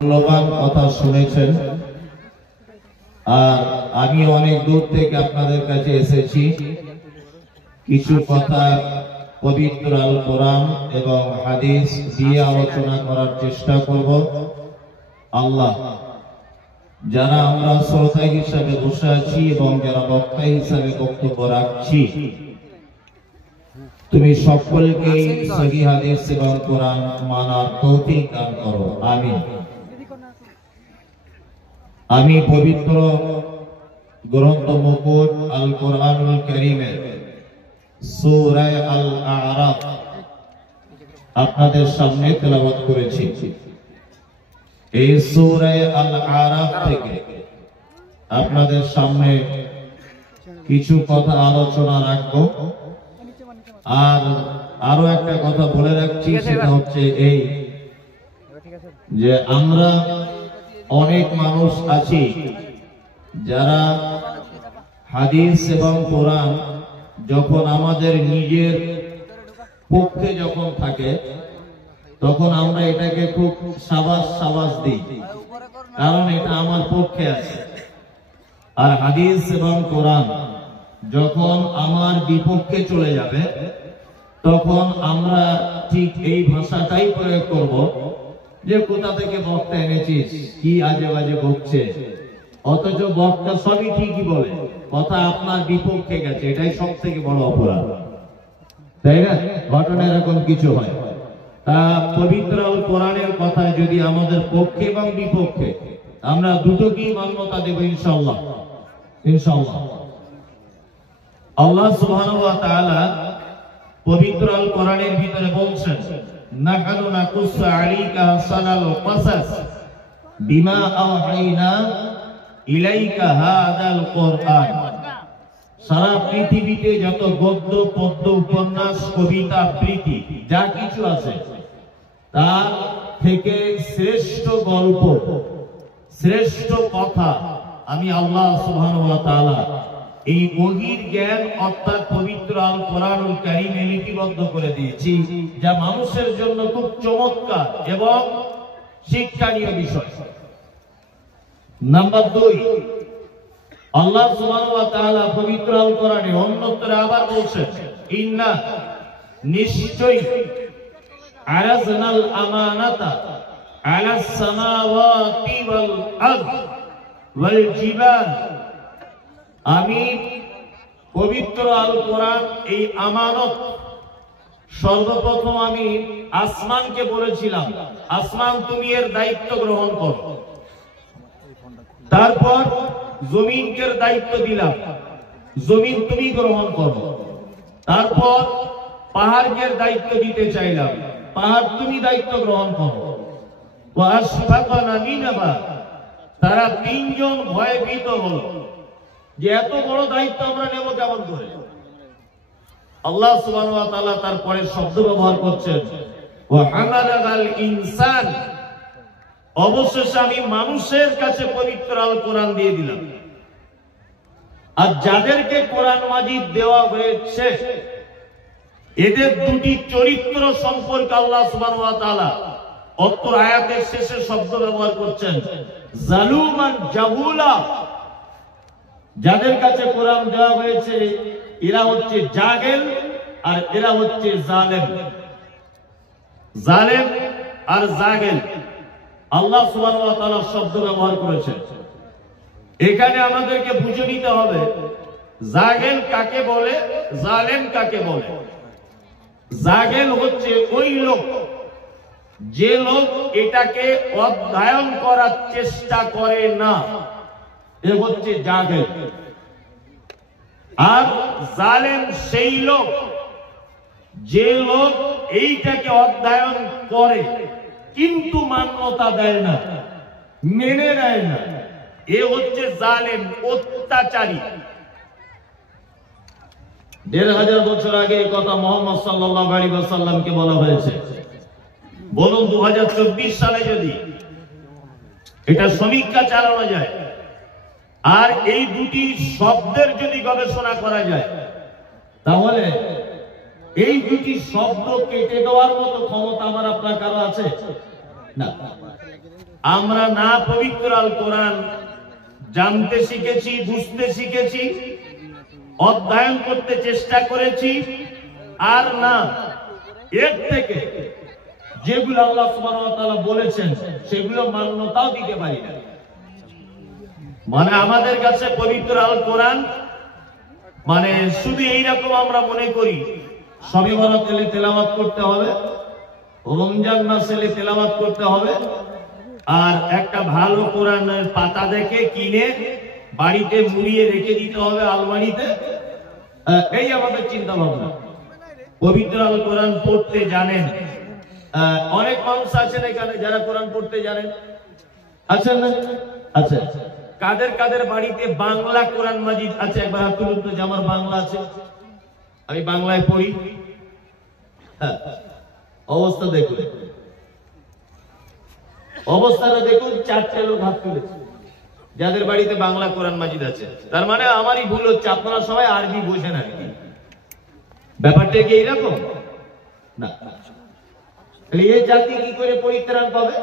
মূল্যবান কথা শুনেছেন। আর আমি অনেক দূর থেকে আপনাদের কাছে এসেছি কিছু কথা পবিত্র আল কোরআন এবং হাদিস দিয়ে আলোচনা করার চেষ্টা করব। আল্লাহ, যারা আমরা শ্রোতা হিসাবে বসে আছি এবং যারা বক্তা হিসাবে বক্তব্য রাখছি, তুমি সকলকে সহিহ হাদিস এবং কোরআন মানার তৌফিক দান করো, আমিন। আমি পবিত্র গ্রন্থ মুকুট আল কোরআনুল কারীমের সূরা আল আরাফ আপনাদের সামনে তেলাওয়াত করেছি। এই সূরা আল আরাফ থেকে আপনাদের সামনে কিছু কথা আলোচনা রাখবো। আর আরো একটা কথা বলে রাখছি, সেটা হচ্ছে এই যে আমরা অনেক মানুষ আছি যারা হাদিস এবং কোরআন যখন আমাদের নিজের পক্ষে যখন থাকে তখন আমরা এটাকে খুব সাবাস দিই, কারণ এটা আমার পক্ষে আছে। আর হাদিস এবং কোরআন যখন আমার বিপক্ষে চলে যাবে তখন আমরা ঠিক এই ভাষাটাই প্রয়োগ করব যে কোথা থেকে বক্তা এনেছিস, কি আজে বাজে বকছে, অথচ বক্তা সবই ঠিকই বলে, কথা আপনার বিপক্ষে গেছে। এটাই সব থেকে বড় অপরাধ, তাই না? ঘটনা এরকম কিছু হয়। তা পবিত্র আল কোরআনের কথা যদি আমাদের পক্ষে এবং বিপক্ষে, আমরা দুটোকেই মান্যতা দেব ইনশাআল্লাহ। ইনশাআল্লাহ আল্লাহ সুবহানাহু ওয়া তাআলা পবিত্র আল কোরআনের ভিতরে বলছেন, নাহনু নাকুসু আলাইকা সানাল কাসাস বিমা আওহাইনা ইলাইকা হাদাল কোরআন। সারা পৃথিবীতে যত গদ্য পদ্য উপন্যাস কবিতা আবৃত্তি যা কিছু আছে তার থেকে শ্রেষ্ঠ গল্প, শ্রেষ্ঠ কথা আমি আল্লাহ সুবহানাহু ওয়া তাআলা এই ওহীর জ্ঞান অর্থাৎ পবিত্র আল কোরআনুল কারীমে লিপিবদ্ধ করে দিয়েছি, যা মানুষের জন্য খুব চমৎকার এবং শিক্ষণীয় বিষয়। নাম্বার 2, আল্লাহ সুবহানাহু ওয়া তাআলা পবিত্র আল কোরআনে অন্যত্র আবার বলছেন, ইন্না নিশ্চয়ই আরাজনাল আমানাতা আলাস সামাওয়াতি ওয়াল আরদ ওয়াল জিবাল। আমি পবিত্র আল কোরআন এই আমানত সর্বপ্রথম আমি আসমানকে বলেছিলাম, আসমান তুমি এর দায়িত্ব গ্রহণ করো। তারপর জমিনকে দায়িত্ব দিলাম, জমিন তুমি গ্রহণ করো। তারপর পাহাড়কে দায়িত্ব দিতে চাইলাম, পাহাড় তুমি দায়িত্ব গ্রহণ করো। ওয়াসফাকানা মিনহা, তারা তিনজন ভয়ভীত হলো যে এত বড় দায়িত্ব আমরা নেব কেমন করে। আল্লাহ সুবহানাহু ওয়া তাআলা তারপরে শব্দ ব্যবহার করছেন, ওয়া হামালাল ইনসান, অবশেষে আমি মানুষের কাছে পবিত্র আল কোরআন দিয়ে দিলাম। আর যাদেরকে কোরআন মাজিদ দেওয়া হয়েছে এদের দুটি চরিত্র সম্পর্কে আল্লাহ সুবহানাহু ওয়া তাআলা অত্র আয়াতের শেষে শব্দ ব্যবহার করছেন, জালুমান জাহুলা। যাদের কাছে কোরআন দেওয়া হয়েছে এরা হচ্ছে জাহেল আর এরা হচ্ছে জালেম। জালেম আর জাহেল আল্লাহ সুবহানাহু ওয়া তাআলা শব্দ ব্যবহার করেছেন। এখানে আমাদেরকে বুঝে নিতে হবে জাহেল কাকে বলে, জালেম কাকে বলে। জাহেল হচ্ছে ওই লোক যে লোক এটাকে অধ্যয়ন করার চেষ্টা করে না, এ হচ্ছে জাহেল। আর জালেম সেই লোক যে লোক এইটাকে অধ্যয়ন করে কিন্তু মান্যতা দেয় না, মেনে নেয় না, এ হচ্ছে জালেম, অত্যাচারী। ১৫০০ বছর আগে এই কথা মুহাম্মদ সাল্লাল্লাহু আলাইহি ওয়াসাল্লামকে বলা হয়েছে। বলুন 2024 সালে যদি এটা সমীক্ষা চালানো যায় আর এই দুটি শব্দের যদি গবেষণা করা যায় তাহলে এই দুটি শব্দ কেটে দেওয়ার মতো ক্ষমতা আমার আপনার কারো আছে? না। আমরা না পবিত্র আল কোরআন জানতে শিখেছি, বুঝতে শিখেছি, অধ্যয়ন করতে চেষ্টা করেছি, আর না এর থেকে যেগুলো আল্লাহ সুবহানাহু ওয়া তাআলা বলেছেন সেগুলো মান্যতাও দিতে পারি না। মানে আমাদের কাছে পবিত্র আল কোরআন মানে শুধু এইরকম আমরা মনে করি শবে বরাত এলে তেলাওয়াত করতে হবে, রমজান মাস এলে তেলাওয়াত করতে হবে, আর একটা ভালো কোরআনের পাতা দেখে কিনে বাড়িতে মুড়িয়ে রেখে দিতে হবে আলমারিতে, এই আমাদের চিন্তা ভাবনা। পবিত্র আল কোরআন পড়তে জানেন অনেক মানুষ আছেন এখানে যারা কোরআন পড়তে জানেন, আছেন না? আচ্ছা, কাদের কাদের বাড়িতে বাংলা কোরআন মাজিদ আছে? একবার হাত তুলুন তো যে আমার বাংলা আছে, আমি বাংলায় পড়ি। হ্যাঁ, অবস্থা দেখুন, অবস্থাটা দেখুন, 4টে লোক হাত তুলেছে যাদের বাড়িতে বাংলা কোরআন মাজিদ আছে। তার মানে আমারই ভুল হচ্ছে, আপনারা সবাই আরবি বোঝেন আর কি। ব্যাপারটা কি এইরকম না? এই জাতি কি করে পরিত্রাণ পাবে?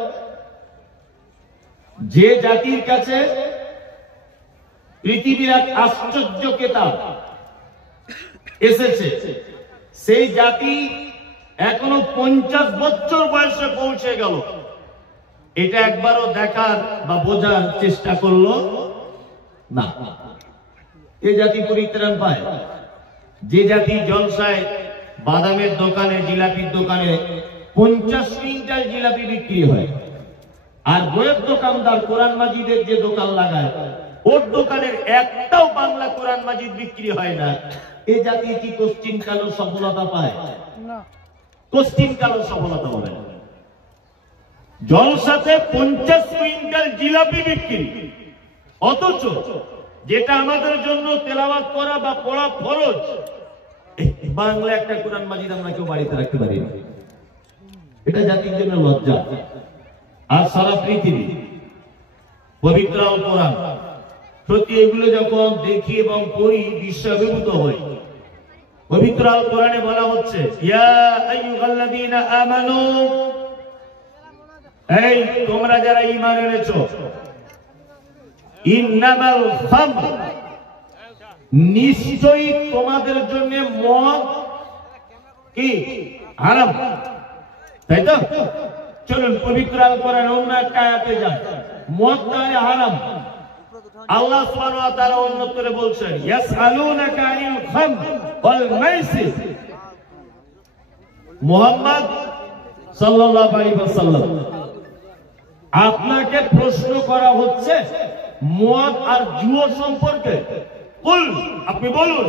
যে জাতির কাছে পৃথিবীর এক আশ্চর্য কিতাব এসেছে, সেই জাতি এখনো 50 বছর বয়সে পৌঁছে গেল, এটা একবারও দেখার বা বোঝার চেষ্টা করলো না। এই জাতি পরিত্রাণ পায়? যে জাতি জলসায় বাদামের দোকানে, জিলাপির দোকানে 50 কুইন্টাল জিলাপি বিক্রি হয়, আর বইয়ের দোকানদার কোরআন মাজিদের যে দোকান লাগায় ওর দোকানের একটাও বাংলা কোরআন মাজিদ বিক্রি হয় না, এই জাতি কি কোশ্চিন কালো সফলতা পায়? কোশ্চিন কালো সফলতা হবে না। জলসাতে 50 কুইন্টাল জিলাপি বিক্রি, অথচ যেটা আমাদের জন্য তেলাওয়াত করা বা পড়া ফরজ, বাংলা একটা কোরআন মাজিদ আমরা কেউ বাড়িতে রাখতে পারি না। এটা জাতির জন্য লজ্জা। আর সারা পৃথিবী পবিত্র আল কোরআন প্রতি এগুলো যখন দেখি এবং পড়ি বিশ্ববিভূত হই। পবিত্র আল কোরআনে বলা হচ্ছে, ইয়া আইয়ুহাল্লাযীনা আমানু, এই তোমরা যারা ঈমান এনেছো, ইন্নামাল খামর, নিশ্চয়ই তোমাদের জন্য মদ কি হারাম, তাই তো? চলুন পবিত্র আল কোরআন অন্য একটা আয়াতে যান, মদ তাহলে হারাম। আল্লাহ সুবহানাহু ওয়া তাআলা অন্যত্রে বলছেন, ইয়াসআলুনাকা আনিল খামর ওয়াল মাইসির, মুহাম্মদ সাল্লাল্লাহু আলাইহি ওয়াসাল্লাম আপনাকে প্রশ্ন করা হচ্ছে মদ আর জুয়া সম্পর্কে। কুল, আপনি বলুন,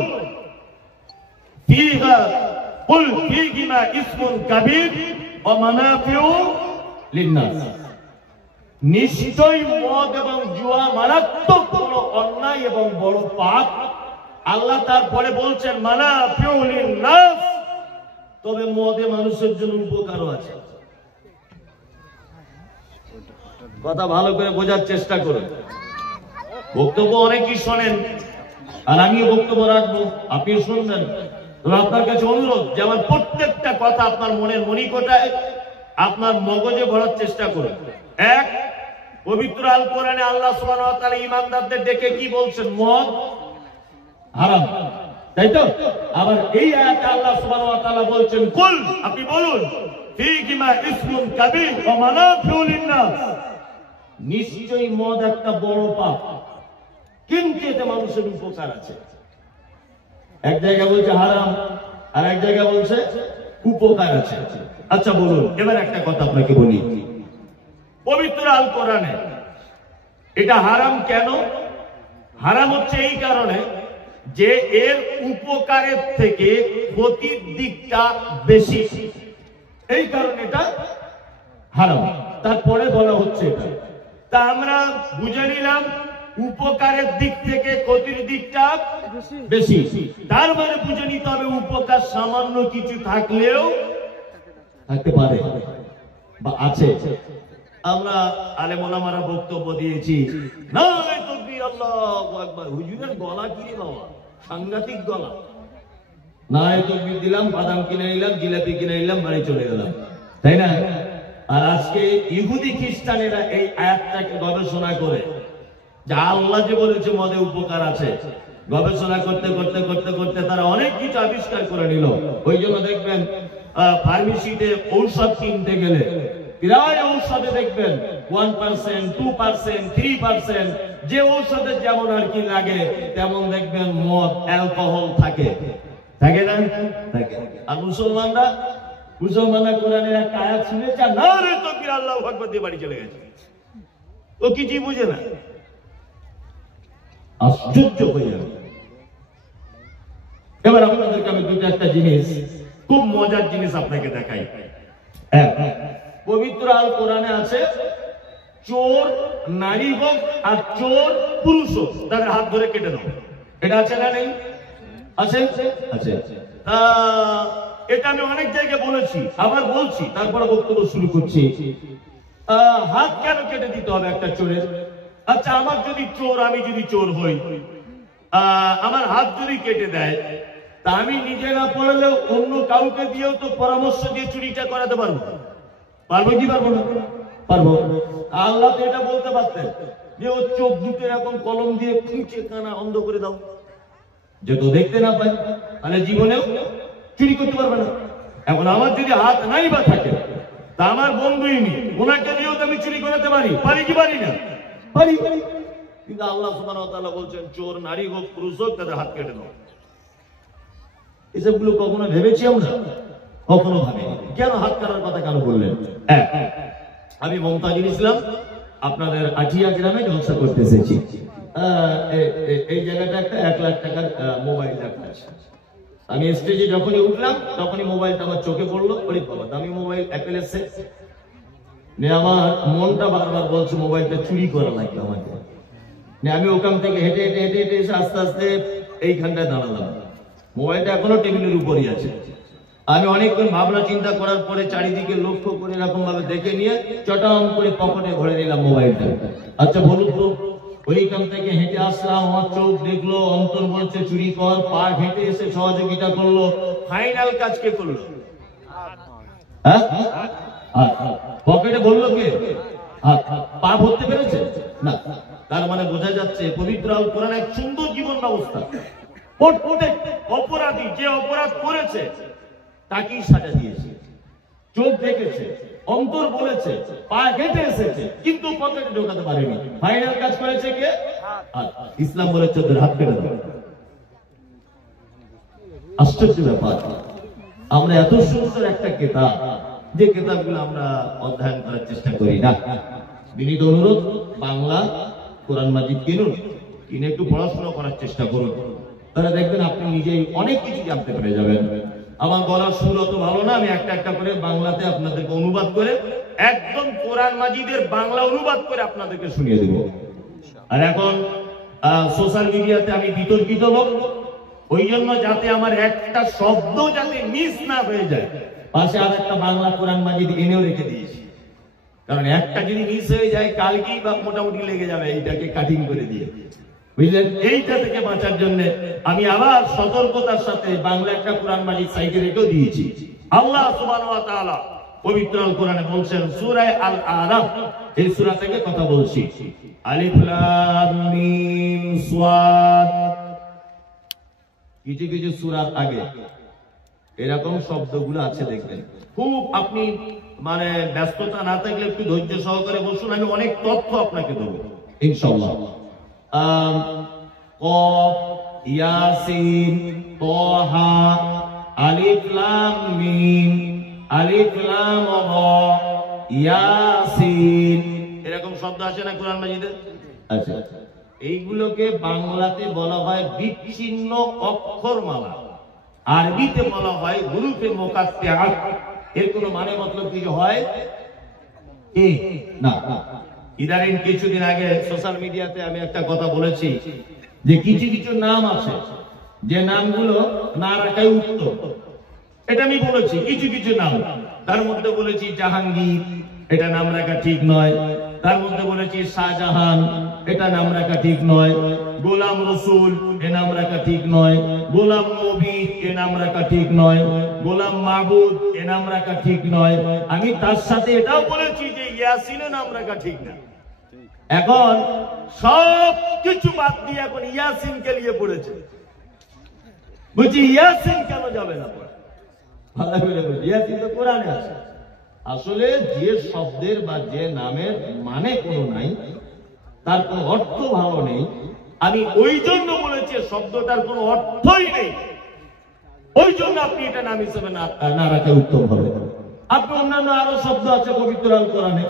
ফিহা কুল ফিহিমা ইসমুন কাবীর ওয়া মানাফিউ লিন-নাস, নিশ্চয়ই মদ এবং জুয়া মারাত্মক বড় অন্যায় এবং বড় পাপ। আল্লাহ তারপরে বলছেন মানাফিউ লিন-নাস, তবে মদে মানুষের জন্য উপকারও আছে। কথা ভালো করে বোঝার চেষ্টা করুন। বক্তব্য অনেকেই শোনেন, আর আমিও বক্তব্য রাখবো, আপনি শুনবেন। তবে আপনার কাছে অনুরোধ যে আমার প্রত্যেকটা কথা আপনার মনের মণিকোটায়, আপনার মগজে ভরার চেষ্টা করুন। এক, পবিত্র আল কোরআনে আল্লাহ সুবহানাহু ওয়া তাআলা ঈমানদারদের ডেকে কি বলছেন? মদ হারাম, তাই তো? আবার এই আয়াতে আল্লাহ সুবহানাহু ওয়া তাআলা বলছেন কুল, আপনি বলুন, ফিহিমা ইসমুন কাবীর ওয়া মানাফিউ লিন-নাস, নিশ্চয়ই মদ একটা বড় পাপ, কিন্তু এতে মানুষের উপকার আছে। এক জায়গায় বলছে হারাম, আর এক জায়গায় বলছে উপকার আছে। আচ্ছা বলুন, এবার একটা কথা আপনাকে বলি, পবিত্র আল কোরআনে এটা হারাম কেন? হারাম হচ্ছে এই কারণে যে এর উপকারের থেকে ক্ষতির দিকটা বেশি, এই কারণে এটা হারাম। তারপরে বলা হচ্ছে এটা, তা আমরা বুঝে নিলাম উপকারের দিক থেকে ক্ষতির দিকটা বেশি। তার মানে বুঝে নিতে হবে উপকার সামান্য কিছু থাকলেও থাকতে পারে বা আছে। আমরা আলেম ওলামারা বক্তব্য দিয়েছি, নারে তাকবীর, আল্লাহু আকবার। হুজুরের গলা কি রে বাবা, সাংঘাতিক গলা। নারে তাকবীর দিলাম, বাদাম কিনে নিলাম, জিলাপি কিনে নিলাম, বাড়ি চলে গেলাম, তাই না? আর আজকে ইহুদি খ্রিস্টানেরা এই আয়াতটাকে গবেষণা করে, যা আল্লাহ যে বলেছে মদে উপকার আছে, গবেষণা করতে করতে করতে করতে তারা অনেক কিছু আবিষ্কার করে নিল। ওই জন্য দেখবেন ফার্মেসিতে ঔষধ কিনতে গেলে প্রায় ঔষধে দেখবেন 1%, 2%, 3%, যে ঔষধে যেমন আর কি লাগে তেমন দেখবেন মদ, অ্যালকোহল থাকে, থাকে না? থাকে। আর মুসলমানরা কোরআনের একটা আয়াত শুনেছে, নারে তাকবীর, আল্লাহু আকবার দিয়ে বাড়ি চলে গেছে, তো কিছুই বুঝে না। আশ্চর্য হয়ে যাবে। এবার আপনাদেরকে আমি দুটো একটা জিনিস, খুব মজার জিনিস আপনাকে দেখাই। পবিত্র আল কোরআনে আছে, চোর নারী হোক আর চোর পুরুষ হোক তাদের হাত ধরে কেটে দাও। এটা আছে না? নেই? আছে, আছে। এটা আমি অনেক জায়গায় বলেছি, আবার বলছি, তারপরে বক্তব্য শুরু করছি। হাত কেন কেটে দিতে হবে একটা চোরের? আচ্ছা, আমার যদি চোর, আমি যদি চোর হই, আমার হাত যদি কেটে দেয়, তা আমি নিজে না পড়লেও অন্য কাউকে দিয়েও তো পরামর্শ দিয়ে চুরিটা করাতে পারবো। পারবো কি পারবো না? পারবো। আল্লাহ তো এটা বলতে পারতেন যে ওর চোখ দুটো এরকম কলম দিয়ে খুঁচে কানা অন্ধ করে দাও, যে তো দেখতে না পায়, তাহলে জীবনেও চুরি করতে পারবে না। এখন আমার যদি হাত নাই বা থাকে, তা আমার বন্ধুই নি, ওনাকে দিয়েও তো আমি চুরি করাতে পারি। পারি কি পারি না? পারি। কিন্তু আল্লাহ সুবহানাহু ওয়া তাআলা বলছেন, চোর নারী হোক পুরুষ হোক তাদের হাত কেটে দাও। এসবগুলো কখনো ভেবেছি আমরা? কখনো ভাবিনি। কেন হাত কাটার কথা কেন বললেন? আমি মমতাজুল ইসলাম আপনাদের আঠিয়া গ্রামে জলসা করতে এসেছি। এই জায়গাটা একটা 1 লাখ টাকার মোবাইল রাখা আছে। আমি স্টেজে যখনই উঠলাম তখনই মোবাইলটা আমার চোখে পড়লো। ওরে বাবা, দামি মোবাইল, অ্যাপেলের সেট। আমার মনটা বারবার বলছে মোবাইলটা চুরি করা লাগবে আমাকে। আমি ওখান থেকে হেঁটে হেঁটে হেঁটে হেঁটে এসে আস্তে আস্তে এইখানটায় দাঁড়ালাম। মোবাইলটা এখনো টেবিলের উপরই আছে। আমি অনেকক্ষণ ভাবনা চিন্তা করার পরে চারিদিকে লক্ষ্য করে এরকম ভাবে দেখে নিয়ে চটাম করে পকেটে ভরে নিলাম মোবাইলটা। আচ্ছা বলুন তো, ওইখান থেকে হেঁটে আসলাম, আমার চোখ দেখলো, অন্তর বলছে চুরি কর, পা হেঁটে এসে সহযোগিতা করলো, ফাইনাল কাজ কে করলো? পকেটে বললো কে? পা ভরতে পেরেছে না। তার মানে বোঝা যাচ্ছে পবিত্র আল কোরআন এক সুন্দর জীবন ব্যবস্থা। প্রত্যেক অপরাধী যে অপরাধ করেছে তাকেই সাজা দিয়েছে। চোখ দেখেছে, অন্তর বলেছে, পা হেঁটে এসেছে, কিন্তু পকেটে ঢোকাতে পারেনি। ফাইনাল কাজ করেছে কে? ইসলাম বলেছে হাত কেটে দাও। আশ্চর্য ব্যাপার, আমরা এত সুন্দর একটা কিতাব, যে কিতাবগুলো আমরা অধ্যয়ন করার চেষ্টা করি না। বিনীত অনুরোধ, বাংলা কোরআন মাজিদ কিনুন, কিনে একটু পড়াশোনা করার চেষ্টা করুন, তাহলে দেখবেন আপনি নিজেই অনেক কিছু জানতে পেরে যাবেন। আমার গলার সুর অত ভালো না, আমি একটা একটা করে বাংলাতে আপনাদেরকে অনুবাদ করে, একদম কোরআন মাজিদের বাংলা অনুবাদ করে আপনাদেরকে শুনিয়ে দেব। আর এখন সোশ্যাল মিডিয়াতে আমি বিতর্কিত লোক, ওই জন্য যাতে আমার একটা শব্দ যাতে মিস না হয়ে যায়, পাশে আর একটা বাংলা কোরআন মাজিদ এনেও রেখে দিয়েছি। কারণ একটা যদি মিস হয়ে যায় কালকেই বা মোটামুটি লেগে যাবে এইটাকে কাটিং করে দিয়ে, বুঝলেন? এইটা থেকে বাঁচার জন্য আমি আবার সতর্কতার সাথে বাংলা একটা কোরআন মাজিদ সাইটে রেখেও দিয়েছি। আল্লাহ সুবহানাহু ওয়া তাআলা পবিত্র আল কোরআনে বলছেন, সূরা আল আরাফ, এই সূরা থেকে কথা বলছি। আলিফ লাম মিম সাদ। কিছু কিছু সূরার আগে এরকম শব্দগুলো আছে দেখবেন। খুব আপনি মানে ব্যস্ততা না থাকলে একটু ধৈর্য সহকারে বসুন, আমি অনেক তথ্য আপনাকে দেবো ইনশাআল্লাহ। কফ, ইয়াসিন, তাহা, আলিফ লাম মিম, আলিফ লাম রা, ইয়াসিন, এরকম শব্দ আছে না কোরআন মাজিদে? আচ্ছা, এইগুলোকে বাংলাতে বলা হয় বিচ্ছিন্ন অক্ষরমালা, আরবিতে বলা হয় হুরুফে মুকাত্তাআত। এর কোনো মানে মতলব কিছু হয় কি না? ইদানিং কিছুদিন আগে সোশ্যাল মিডিয়াতে আমি একটা কথা বলেছি যে কিছু কিছু নাম আছে যে নামগুলো না রাখাই উত্তম। এটা আমি বলেছি। কিছু কিছু নাম, তার মধ্যে বলেছি জাহাঙ্গীর, এটা নাম রাখা ঠিক নয়। তার মধ্যে বলেছি শাহজাহান, এটা নাম রাখা ঠিক নয়। গোলাম রসুল, এ নাম রাখা ঠিক নয়। গোলাম নবী, এ নাম রাখা ঠিক নয়। গোলাম মাহবুদ, এ নাম রাখা ঠিক নয়। আমি তার সাথে এটাও বলেছি যে ইয়াসিনের নাম রাখা ঠিক না। এখন সব কিছু বাদ দিয়ে এখন ইয়াসিনকে নিয়ে পড়েছে। বলছি ইয়াসিন কেন যাবে না? ইয়াসিন তো কোরআনে আছে। আসলে যে শব্দের বা যে নামের মানে কোনো নাই, তার কোনো অর্থ ভালো নেই, আমি ওই জন্য বলেছি শব্দটার কোনো অর্থই নেই, ওই জন্য আপনি এটা নাম হিসেবে না রাখা উত্তম হবে। আপনি অন্যান্য আরো শব্দ আছে পবিত্র আল কোরআনে,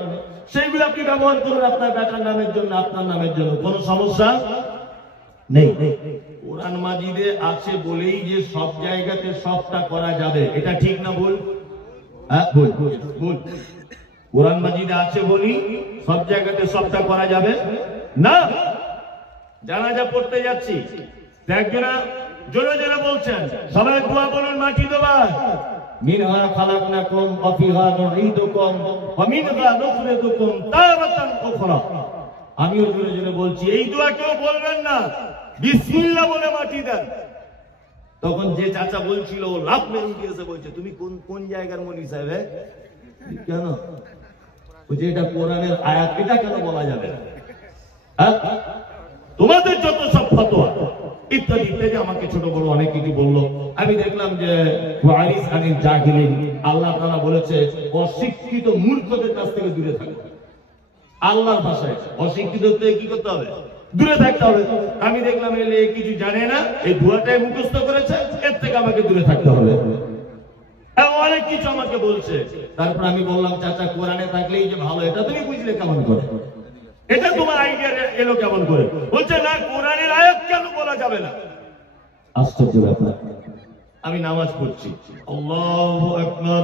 সেইগুলো আপনি ব্যবহার করুন আপনার বেটার নামের জন্য, আপনার নামের জন্য, কোনো সমস্যা নেই। কোরআন মাজিদে আছে বলেই যে সব জায়গাতে সবটা করা যাবে, এটা ঠিক না ভুল? ভুল ভুল। কোরআন মাজিদে আছে বলি সব জায়গাতে সবটা করা যাবে না। জানাজা পড়তে যাচ্ছি, একজনা জোরে জোরে বলছেন, সবাই দোয়া বলুন মাটি দেওয়ার। মিনহা খালাকনাকুম ওয়া ফিহা নুঈদুকুম ওয়া মিনহা নুখরিজুকুম তারাতান উখরা। আমিও জোরে জোরে বলছি, এই দোয়া কেউ বলবেন না, বিসমিল্লাহ বলে মাটি দেন। তখন যে চাচা বলছিল ও লাভ মেরে দিয়েছে, বলছে তুমি কোন জায়গার মনি সাহেব? কেন বলছে এটা কোরআনের আয়াত, এটা কেন বলা যাবে না? তোমাদের যত সব ফতোয়া ইত্যাদি ইত্যাদি আমাকে ছোট বড় অনেক কিছু বললো। আমি দেখলাম যে ওয়ারিস আনিল জাহিলিন, আল্লাহ তাআলা বলেছে অশিক্ষিত মূর্খদের কাছ থেকে দূরে থাকো। আল্লাহর ভাষায় অশিক্ষিত থেকে কি করতে হবে? দূরে থাকতে হবে। আমি দেখলাম এলে কিছু জানে না, এই দোয়াটাই মুখস্থ করেছে, এর থেকে আমাকে দূরে থাকতে হবে। অনেক কিছু আমাকে বলছে। তারপর আমি বললাম চাচা কোরআনে থাকলেই যে ভালো, এটা তুমি বুঝলে কেমন করে? এটা তোমার আইডিয়া এলো কেমন করে? বলছে না কোরআনের আয়াত কেন বলা যাবে না। আশ্চর্য ব্যাপার। আমি নামাজ পড়ছি, আল্লাহু আকবার,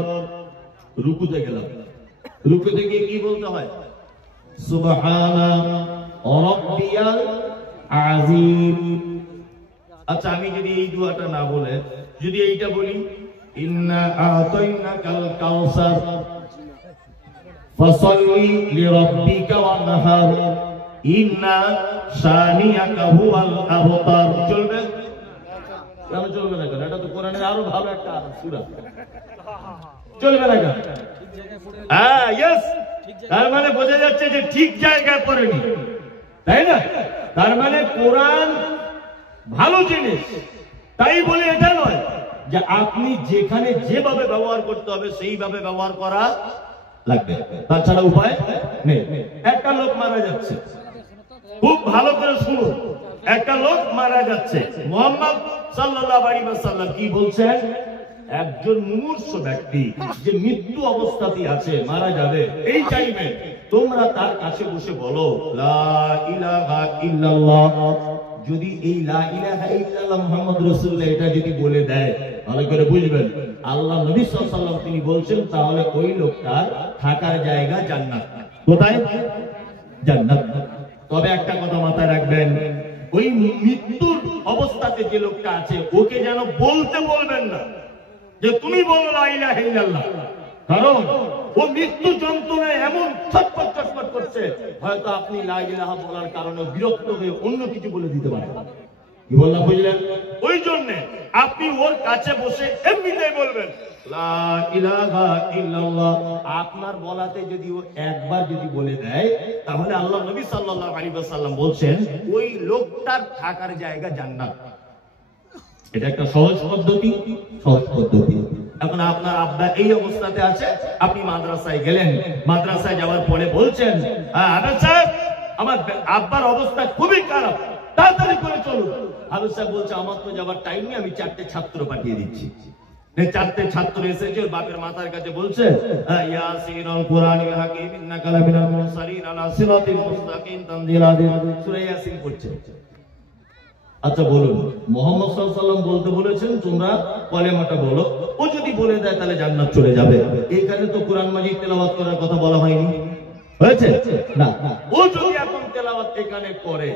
রুকুতে গেলাম। রুকুতে গিয়ে কি বলতে হয়? সুবহানা রাব্বিয়াল আযীম। আচ্ছা আমি যদি এই দোয়াটা না বলে যদি এইটা বলি, ইন্না আতাইনাকাল কাউসার ফাসাল্লি লিরাব্বিকা ওয়ানহার ইন্না শানিয়াকা হুয়াল আবতার, চলবে? কেন চলবে না? কেন? এটা তো কোরআনের আরো ভালো একটা সূরা, চলবে না কেন? হ্যাঁ, ইয়েস। তার মানে বোঝা যাচ্ছে যে ঠিক জায়গায় পড়েনি, তাই না? তার মানে কোরআন ভালো জিনিস, তাই বলে এটা নয় যে আপনি যেখানে যেভাবে ব্যবহার করতে হবে সেইভাবে ব্যবহার করা লাগবে, তাছাড়া উপায় নেই। একটা লোক মারা যাচ্ছে, খুব ভালো করে শুনুন, একটা লোক মারা যাচ্ছে। মুহাম্মদ সাল্লাল্লাহু আলাইহি ওয়াসাল্লাম কি বলছেন? একজন মুমূর্ষ ব্যক্তি যে মৃত্যু অবস্থাতেই আছে, মারা যাবে, এই টাইমে তোমরা তার কাছে বসে বলো লা ইলাহা ইল্লাল্লাহ। যদি এই লা ইলাহা ইল্লাল্লাহ মুহাম্মদ রাসূলুল্লাহ এটা যদি বলে দেয়, ভালো করে বুঝবেন, আল্লাহ নবী সাল্লাল্লাহু আলাইহি ওয়াসাল্লাম তিনি বলছেন তাহলে ওই লোকটার থাকার জায়গা জান্নাত। কোথায়? জান্নাত। তবে একটা কথা মাথায় রাখবেন, ওই মৃত্যুর অবস্থাতে যে লোকটা আছে ওকে যেন বলতে বলবেন না যে তুমি বলো লা ইলাহা ইল্লাল্লাহ, কারণ ও মৃত্যু যন্ত্রণায় এমন ছটফট ছটফট করছে, হয়তো আপনি লা ইলাহা বলার কারণে বিরক্ত হয়ে অন্য কিছু বলে দিতে পারেন। কি বললাম বুঝলেন? ওই জন্য আপনি ওর কাছে বসে এমনিতেই বলবেন লা ইলাহা ইল্লাল্লাহ। আপনার বলাতে যদি ও একবার যদি বলে দেয়, তাহলে আল্লাহ নবী সাল্লাল্লাহু আলাইহি ওয়াসাল্লাম বলছেন ওই লোকটার থাকার জায়গা জান্নাত। এটা একটা সহজ পদ্ধতি, সহজ পদ্ধতি। এখন আপনার আব্বা এই অবস্থাতে আছে, আপনি মাদ্রাসায় গেলেন, মাদ্রাসায় যাওয়ার পরে বলছেন আব্বা সাহেব আমার আব্বার অবস্থা খুবই খারাপ, তাড়াতাড়ি করে চলুন। আব্বা সাহেব বলছে আমার তো যাওয়ার টাইম নেই, আমি 4টে ছাত্র পাঠিয়ে দিচ্ছি। 4টে ছাত্র এসেছে, ওর বাপের মাথার কাছে বলছে ইয়াসিনুল কুরআনিল হাকীম ইন্নাকা লামিনাল মুরসালিন আলা সিরাতিল মুস্তাকিম তানজিলাদিন, সূরা ইয়াসিন পড়ছে। আচ্ছা বলুন, মুহাম্মদ সাল্লাল্লাহু আলাইহি ওয়াসাল্লাম বলতে বলেছেন তোমরা কলেমাটা বলো, ও যদি বলে দেয় তাহলে জান্নাত চলে যাবে। এইখানে তো কোরআন মাজিদ তেলাওয়াত করার কথা বলা হয়নি, হয়েছে না? ও যদি এখন তেলাওয়াত এখানে করে,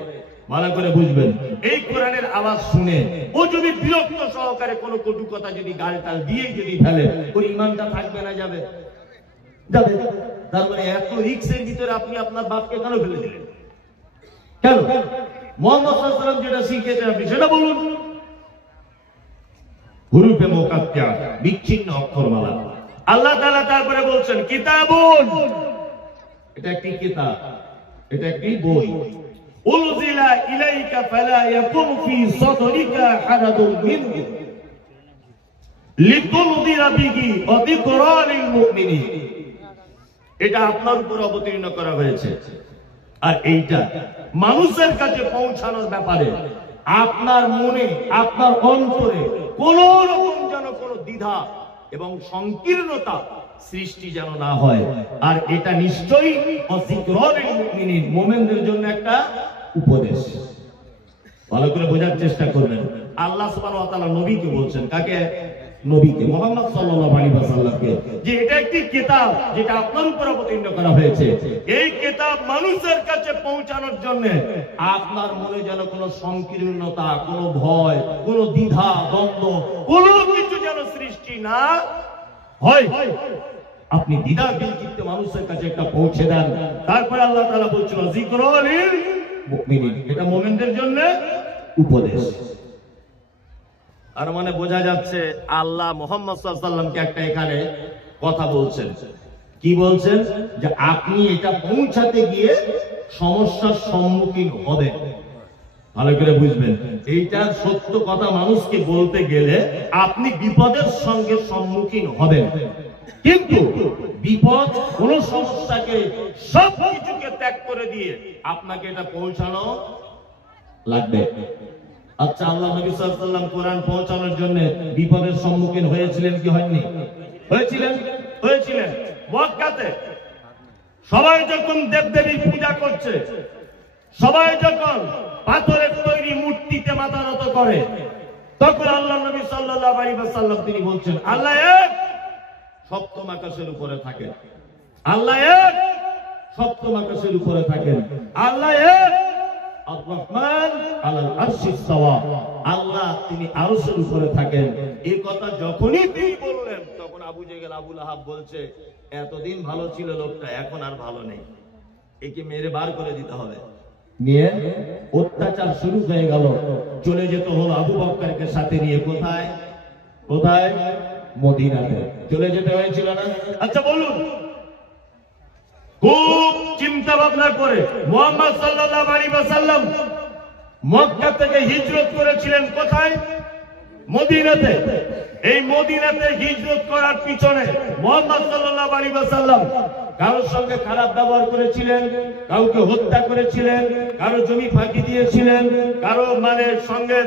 ভালো করে বুঝবেন, এই কোরআনের আওয়াজ শুনে ও যদি বিরক্ত সহকারে কোনো কটু কথা যদি গাল টাল দিয়ে যদি ফেলে, ওর ঈমানটা থাকবে না যাবে? যাবে। তার মানে এত রিক্সের ভিতরে আপনি আপনার বাপকে কেন ফেলে দিলেন? কেন? মুহাম্মদ সাল্লাল্লাহু আলাইহি ওয়াসাল্লাম যেটা শিখিয়েছেন আপনি সেটা বলুন। হুরুফে মুকাত্তা, বিচ্ছিন্ন অক্ষরমালা। আল্লাহ তাআলা তারপরে বলছেন কিতাবুন, এটা একটি কিতাব, এটা একটি বই। উনজিলা ইলাইকা ফালা ইয়াকুন ফি সাদরিকা হারাদুন মিনহু লিতুনদিরা বিহি ওয়া যিকরা লিল মুমিনিন। এটা আপনার উপর অবতীর্ণ করা হয়েছে, আর এইটা মানুষের কাছে পৌঁছানোর ব্যাপারে আপনার মনে, আপনার অন্তরে কোন রকম যেন কোন দ্বিধা এবং সংকীর্ণতা সৃষ্টি যেন না হয়। আর এটা নিশ্চয়ই মুমিনদের জন্য একটা উপদেশ। ভালো করে বোঝার চেষ্টা করবেন। আল্লাহ সুবহানাহু ওয়া তাআলা নবীকে বলছেন, কাকে? নবীকে, মুহাম্মদ সাল্লাল্লাহু আলাইহি ওয়াসাল্লামকে, যে এটা একটি কিতাব যেটা আপনার উপর অবতীর্ণ করা হয়েছে। এই কিতাব মানুষের কাছে পৌঁছানোর জন্য আপনার মনে যেন কোনো সংকীর্ণতা, কোনো ভয়, কোনো দ্বিধা দ্বন্দ্ব, কোনো কিছু যেন সৃষ্টি না হয়। আপনি দ্বিধা বিচিত্তে মানুষের কাছে একটা পৌঁছে দেন। তারপরে আল্লাহ তাআলা বলছেন যিকরা লিল মুমিনিন, এটা মুমিনদের জন্য উপদেশ। আর মানে বোঝা যাচ্ছে আল্লাহ মুহাম্মদ সাল্লাল্লাহু আলাইহি ওয়াসাল্লামকে একটা এখানে কথা বলছেন। কি বলছেন? যে আপনি এটা পৌঁছাতে গিয়ে সমস্যার সম্মুখীন হবেন। ভালো করে বুঝবেন, এইটার সত্য কথা মানুষকে বলতে গেলে আপনি বিপদের সঙ্গে সম্মুখীন হবেন, কিন্তু বিপদ কোন সমস্যাকে সবকিছুকে ত্যাগ করে দিয়ে আপনাকে এটা পৌঁছানো লাগবে। আচ্ছা, আল্লাহ নবী সাল্লাল্লাহু আলাইহি ওয়াসাল্লাম কোরআন পৌঁছানোর জন্য বিপদের সম্মুখীন হয়েছিলেন কি হয়নি? হয়েছিলেন, হয়েছিলেন। মক্কাতে সবাই যখন দেবদেবীর পূজা করছে, সবাই যখন পাথরের তৈরি মূর্তিতে মাথা নত করে, তখন আল্লাহ নবী সাল্লাল্লাহু আলাইহি ওয়াসাল্লাম তিনি বলছেন আল্লাহ এক, সপ্তম আকাশের উপরে থাকেন। আল্লাহ এক, সপ্তম আকাশের উপরে থাকেন। আল্লাহ এক, আর-রহমান আলাল আরশি ইসতাওয়া, আল্লাহ তিনি আরশের উপরে থাকেন। এই কথা যখনই তিনি বললেন, তখন আবু জেহেল আবু লাহাব বলছে এতদিন ভালো ছিল লোকটা, এখন আর ভালো নেই, একে মেরে বার করে দিতে হবে। নিয়ে অত্যাচার শুরু হয়ে গেল। চলে যেতে হলো আবু বকরকে সাথে নিয়ে। কোথায়? কোথায়? মদিনাতে চলে যেতে হয়েছিল না? আচ্ছা বলুন, খুব চিন্তা ভাবনা করে মুহাম্মদ সাল্লাল্লাহু আলাইহি ওয়াসাল্লাম মক্কা থেকে হিজরত করেছিলেন কোথায়? মদিনাতে। এই মদিনাতে হিজরত করার পিছনে মুহাম্মদ সাল্লাল্লাহু আলাইহি ওয়াসাল্লাম কারোর সঙ্গে খারাপ ব্যবহার করেছিলেন, কাউকে হত্যা করেছিলেন, কারো জমি ফাঁকি দিয়েছিলেন, কারো সঙ্গে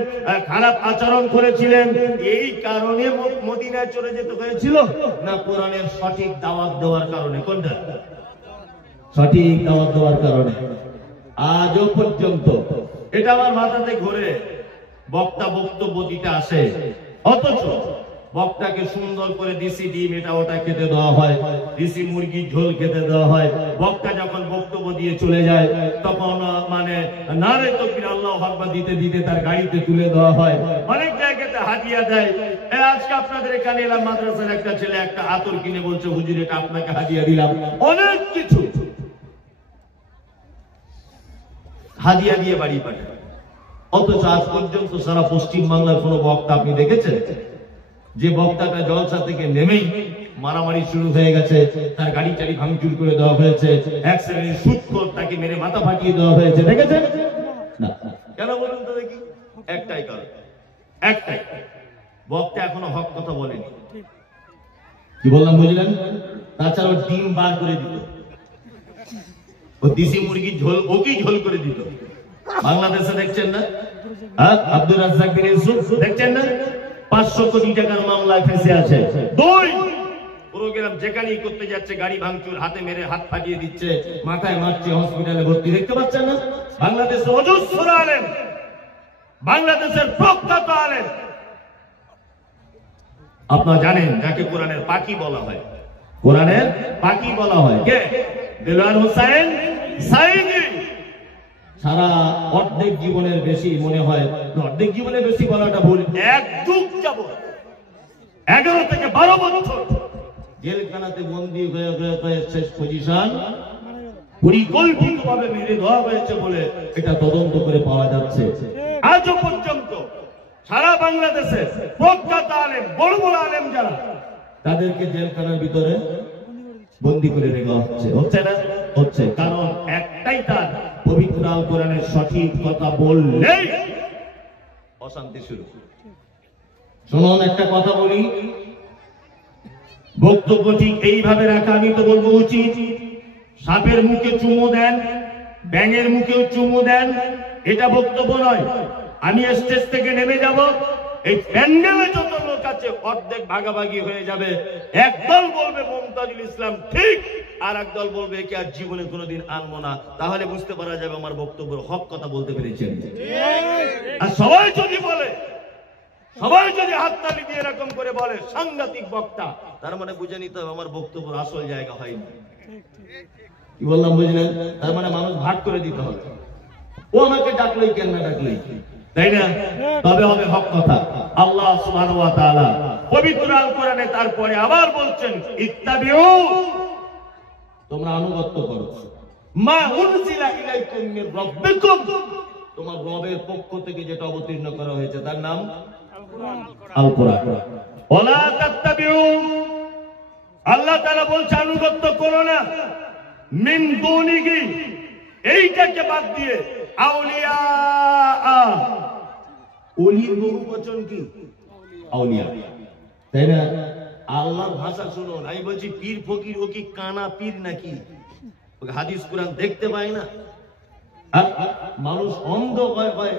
খারাপ আচরণ করেছিলেন। এই কারণে মদিনায় চলে যেতে হয়েছিল, না কোরআনের সঠিক দাওয়াত দেওয়ার কারণে? কোনটা? সঠিক দাওয়াত দেওয়ার কারণে। আজও পর্যন্ত এটা আমার মাথাতে ঘুরে, বক্তা বক্তব্য দিতে আসে, অথচ বক্তাকে সুন্দর করে দেশি ডিম এটা ওটা খেতে দেওয়া হয়, দেশি মুরগির ঝোল খেতে দেওয়া হয়। বক্তা যখন বক্তব্য দিয়ে চলে যায়, তখন নারে তাকবীর আল্লাহু আকবার দিতে দিতে তার গাড়িতে তুলে দেওয়া হয়। অনেক জায়গাতে হাদিয়া দেয়। আজকে আপনাদের এখানে এলাম, মাদ্রাসার একটা ছেলে একটা আতর কিনে বলছে হুজুর এটা আপনাকে হাদিয়া দিলাম। অনেক কিছু হাদিয়া দিয়ে বাড়ি পাঠায়। অথচ আজ পর্যন্ত সারা পশ্চিম বাংলার কোন বক্তা আপনি দেখেছেন যে বক্তাটা জলসা থেকে নেমেই মারামারি শুরু হয়ে গেছে, তার গাড়ি টাড়ি ভাঙচুর করে দেওয়া হয়েছে, এক শ্রেণীর সুদখোর তাকে মেরে মাথা ফাটিয়ে দেওয়া হয়েছে? দেখেছেন না? কেন বলুন তো দেখি? একটাই কারণ, একটাই, বক্তা এখনো হক কথা বলেনি। কি বললাম বুঝলেন? তাছাড়া ডিম বার করে দিত, ও দেশি মুরগির ঝোল ওকেই ঝোল করে দিত। বাংলাদেশে দেখছেন না? আব্দুর রাজ্জাক বিন ইউসুফ দেখছেন না? 500 কোটি টাকার মামলায় ফেঁসে আছে। দুই প্রোগ্রাম যেখানেই করতে যাচ্ছে গাড়ি ভাঙচুর, হাতে মেরে হাত ফাটিয়ে দিচ্ছে, মাথায় মারছে, হসপিটালে ভর্তি। দেখতে পাচ্ছেন না? বাংলাদেশে অজস্র আলেম, বাংলাদেশের প্রখ্যাত আলেম, আপনারা জানেন যাকে কোরআনের পাখি বলা হয়, কোরআনের পাখি বলা হয় কে? দেলোয়ার হোসেন সাইদি। সারা অর্ধেক জীবনের বেশি, মনে হয় অর্ধেক জীবনের বেশি বলাটা ভুল, এক যুগ যাবত 11 থেকে 12 বছর জেলখানাতে বন্দী হয়ে হয়ে হয়ে শেষ পজিশন পরিকল্পিতভাবে মেরে দেওয়া হয়েছে বলে এটা তদন্ত করে পাওয়া যাচ্ছে। আজও পর্যন্ত সারা বাংলাদেশে প্রখ্যাত আলেম, বড় বড় আলেম যারা, তাদেরকে জেলখানার ভিতরে বন্দী করে রেখা হচ্ছে। হচ্ছে না? হচ্ছে। কারণ একটাই, তার পবিত্র আল কোরআনের সঠিক কথা বললেই অশান্তি শুরু। শুনুন, একটা কথা বলি, বক্তব্য ঠিক এইভাবে রাখা আমি তো বলবো উচিত। সাপের মুখে চুমো দেন, ব্যাঙের মুখেও চুমো দেন, এটা বক্তব্য নয়। আমি স্টেজ থেকে নেমে যাব, এই প্যান্ডেলে যত লোক আছে অর্ধেক ভাগাভাগি হয়ে যাবে। একদল বলবে মমতাজুল ইসলাম ঠিক, আর একদল বলবে একে আর জীবনে কোনোদিন আনবো না। তাহলে বুঝতে পারা যাবে আমার বক্তব্য হক কথা বলতে পেরেছেন। আর সবাই যদি বলে, সবাই যদি হাততালি দিয়ে এরকম করে বলে সাংঘাতিক বক্তা, তার মানে বুঝে নিতে হবে আমার বক্তব্য আসল জায়গা হয়নি। কি বললাম বুঝলেন? তার মানে মানুষ ভাগ করে দিতে হবে। ও আমাকে ডাকলেই কেন না ডাকলেই, তাই না? তবে হবে হক কথা। আল্লাহ সুবহানাহু ওয়া তাআলা পবিত্র আল কোরআনে তারপরে আবার বলছেন, ইত্তাবিউ, তোমরা আনুগত্য করো, মা উনজিলা ইলাইকুম মির রাব্বিকুম, তোমার রবের পক্ষ থেকে যেটা অবতীর্ণ করা হয়েছে তার নাম আল কোরআন। ওয়ালা তাত্তাবিউ, আল্লাহ তাআলা বলছে আনুগত্য করো না, মিন দুনিহি, এইটাকে বাদ দিয়ে, আউলিয়া, ওলির বহুবচন কি? আউলিয়া, তাই না? আল্লাহর ভাষা শুনুন। আমি বলছি পীর ফকির ও কি কানা পীর নাকি? হাদিস কোরআন দেখতে পায় না? মানুষ অন্ধ হয়,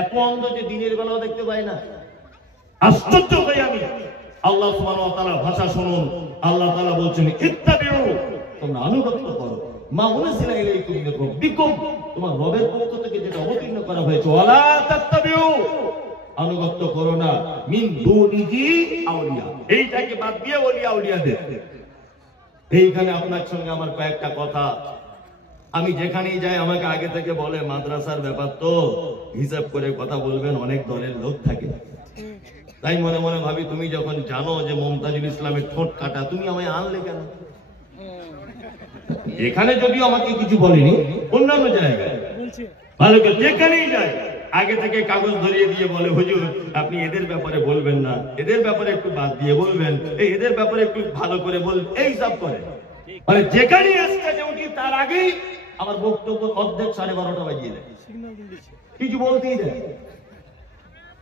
এত অন্ধ যে দিনের বেলাও দেখতে পায় না। আশ্চর্য হই আমি। আল্লাহ সুবহানাহু ওয়া তাআলার ভাষা শুনুন। আল্লাহ তাআলা বলছেন, ইত্তাবিউ, তোমরা আনুগত্য করো, মা উনজিলা ইলাইকুম মির রাব্বিকুম, তোমার রবের পক্ষ থেকে যেটা অবতীর্ণ করা হয়েছে। ওয়ালা তাত্তাবিউ, আনুগত্য করো না, মিন দুনিহি আউলিয়া, এইটাকে বাদ দিয়ে ওলিয়া আউলিয়াদের। এইখানে আপনার সঙ্গে আমার কয়েকটা কথা, আমি যেখানেই যাই আমাকে আগে থেকে বলে মাদ্রাসার ব্যাপার তো হিসাব করে কথা বলবেন, অনেক দলের লোক থাকে। তাই মনে মনে ভাবি, তুমি যখন জানো যে মমতাজুল ইসলামের ঠোঁট কাটা, তুমি আমায় আনলে কেন? এখানে যদিও আমাকে কিছু বলেনি, অন্যান্য জায়গায় ভালো করে যেখানেই যায় আগে থেকে কাগজ ধরিয়ে দিয়ে বলে, হুজুর আপনি এদের ব্যাপারে বলবেন না, এদের ব্যাপারে একটু বাদ দিয়ে বলবেন, এদের ব্যাপারে একটু ভালো করে বলবেন, এই সব করে। মানে যেখানেই স্টেজে উঠি তার আগেই আমার বক্তব্য অর্ধেক 12:30 বাজিয়ে দেয়, কিছু বলতেই দেয়,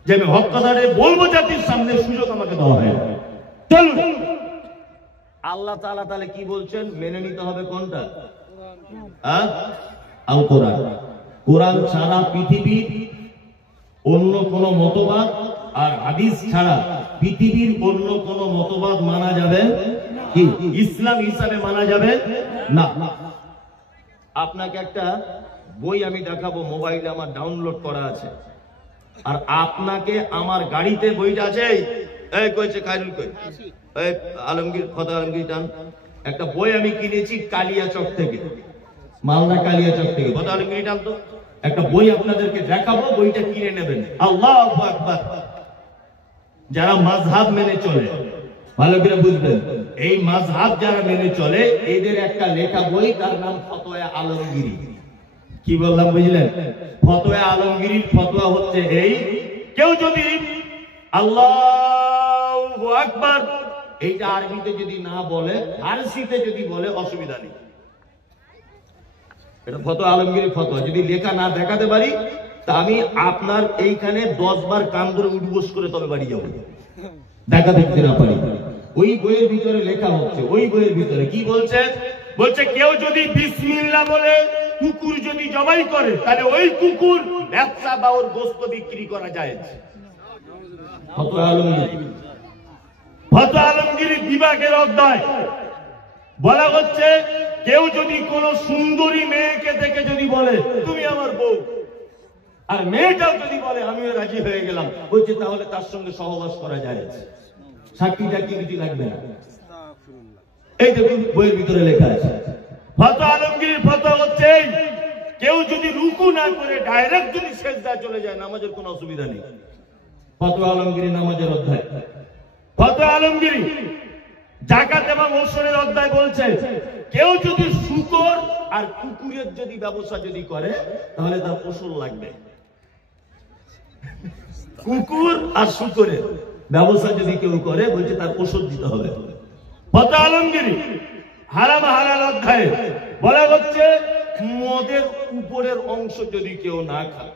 যে আমি হক কথাটা বলবো জাতির সামনে, সুযোগ আমাকে দেওয়া হয়। চলুন, আল্লাহ তাআলা তাহলে কি বলছেন? মেনে নিতে হবে কোনটা? আল কোরআন। কোরআন ছাড়া পৃথিবীর অন্য কোন মতবাদ আর হাদিস ছাড়া পৃথিবীর অন্য কোন মতবাদ মানা যাবে কি? ইসলাম হিসাবে মানা যাবে না। আপনাকে একটা বই আমি দেখাবো, মোবাইলে আমার ডাউনলোড করা আছে, আর আপনাকে আমার গাড়িতে বইটা আছে। এই কইছে খায়রুল কই, এই আলমগীর, কথা আলমগীর টান, একটা বই আমি কিনেছি কালিয়াচক থেকে, মালদা কালিয়াচক থেকে। কথা আলমগীর টান তো একটা বই আপনাদেরকে দেখাবো, বইটা কিনে নেবেন। আল্লাহু আকবার। যারা মাযহাব মেনে চলে ভালো করে বুঝবেন, এই মাযহাব যারা মেনে চলে এদের একটা লেখা বই, তার নাম ফতোয়া আলমগীরি। কি বললাম বুঝলেন? ফতোয়া আলমগীরির ফতোয়া হচ্ছে এই, কেউ যদি আল্লাহু আকবার এইটা আরবিতে যদি না বলে, ফারসিতে যদি বলে, অসুবিধা নেই। এটা ফতোয়া আলমগীরির ফতোয়া। যদি লেখা না দেখাতে পারি তা আমি আপনার এইখানে 10 বার কান ধরে উঠবোস করে তবে বাড়ি যাবো, দেখা দেখতে না পারি। ওই বইয়ের ভিতরে লেখা হচ্ছে, ওই বইয়ের ভিতরে কি বলছে? বলছে কেউ যদি বিসমিল্লাহ বলে কুকুর যদি জবাই করে, তাহলে ওই কুকুর ব্যবসা বা ওর গোশত বিক্রি করা যায়। ফতোয়া আলমগীরি, ফতোয়া আলমগীরি বিভাগের অধ্যায় বলা হচ্ছে, কেউ যদি কোন সুন্দরী মেয়েকে দেখে যদি বলে তুমি আমার বউ, আর মেয়েটাও যদি বলে আমিও রাজি হয়ে গেলাম, বলছে তাহলে তার সঙ্গে সহবাস করা যায়, সাক্ষীটা কি কিছু লাগবে না। এই দেখুন বইয়ের ভিতরে লেখা আছে। ফতোয়া আলমগীরির ফতোয়া হচ্ছে, কেউ যদি রুকু না করে ডাইরেক্ট যদি সিজদায় চলে যায়, নামাজের কোনো অসুবিধা নেই। ফতোয়া আলমগীরি নামাজের অধ্যায়। ফতোয়া আলমগীরি জাকাত এবং ওসরের অধ্যায় বলছে কেউ যদি শুকর আর কুকুরের যদি ব্যবসা যদি করে তাহলে তার ওসর লাগবে। কুকুর আর শুকরের ব্যবসা যদি কেউ করে বলছে তার ওষুধ দিতে হবে। ফতোয়া আলমগীরি হারাম হালাল অধ্যায়ে বলা হচ্ছে মদের উপরের অংশ যদি কেউ না খায়